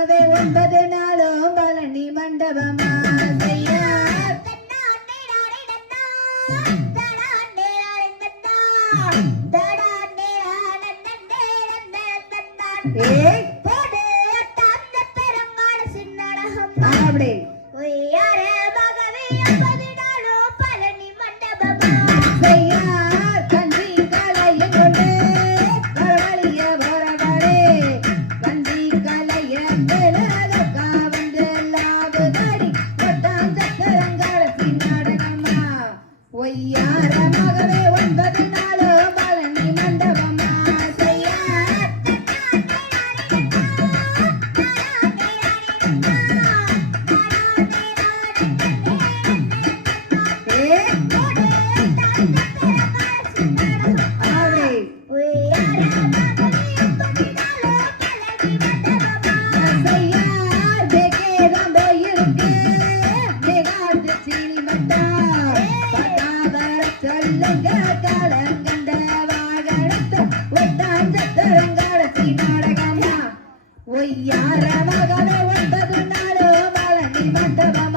ஆகவே ஒன்பது நாளும் பழனி மண்டபமா அப்படி ஒய்யாரே மகவே பழனி மண்டபமா ஒய்யார மகளே ஒன்பது நாளோ மலனி மண்டபம்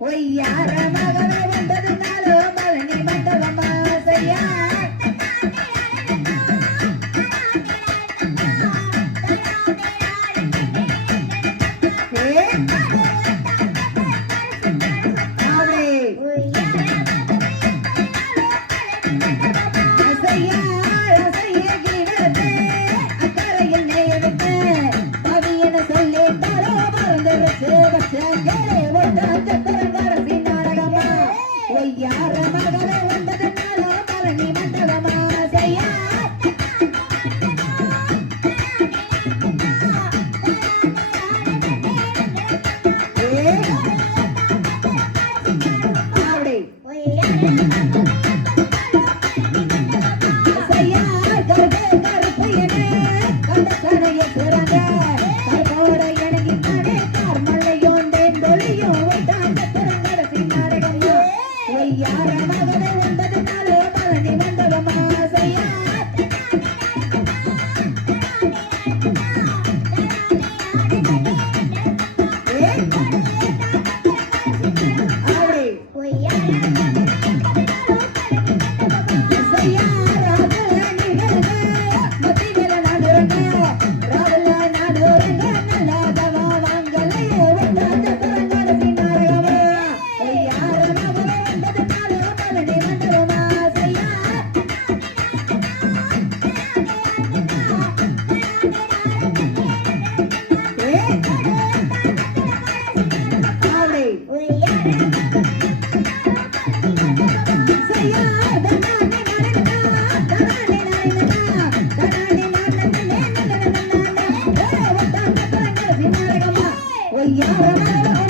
பொய்யார மகவே வந்தது நாளும் மலனி மண்டபமா செய்யா Yeah. தேர்தல் 我要让 ஒய்யாரமா ஒய்யாரமா